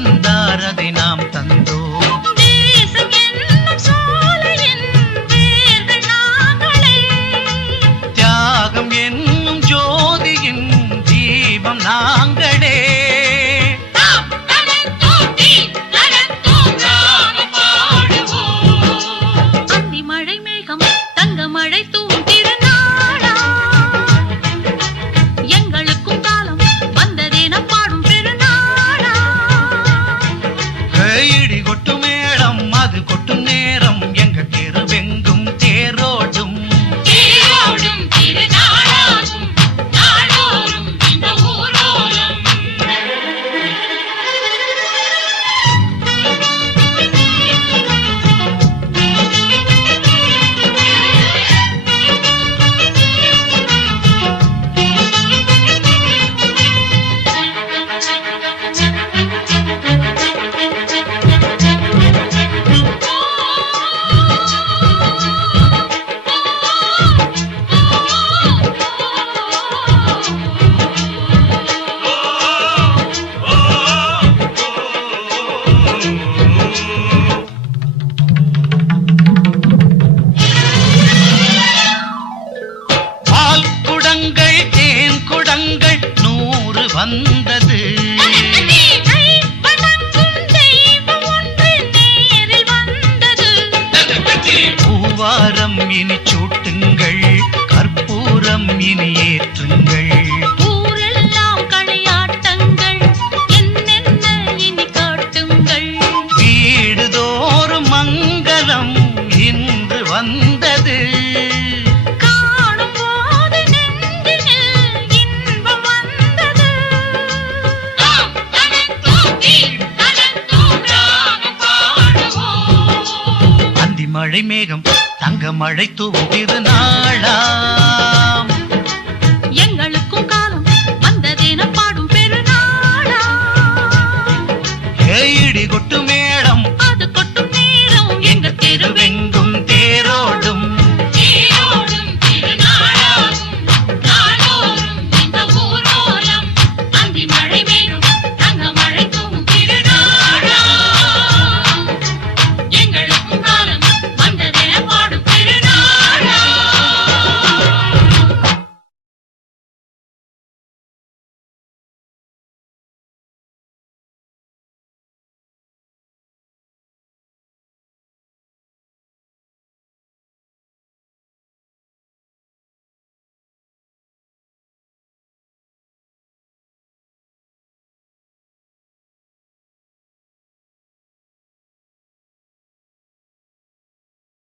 தந்தார் அதை நாம் தந்தோம் தியாகம் என்னும் ஜோதியின் தீபம் நாங்கள் வந்தது. பூவாரம் இனி சூட்டுங்கள் கற்பூரம் இனி ஏற்றுங்கள். வீடுதோறும் மங்களம் இன்று வந்து மழை மேகம் தங்க மழை தூவும் திருநாளா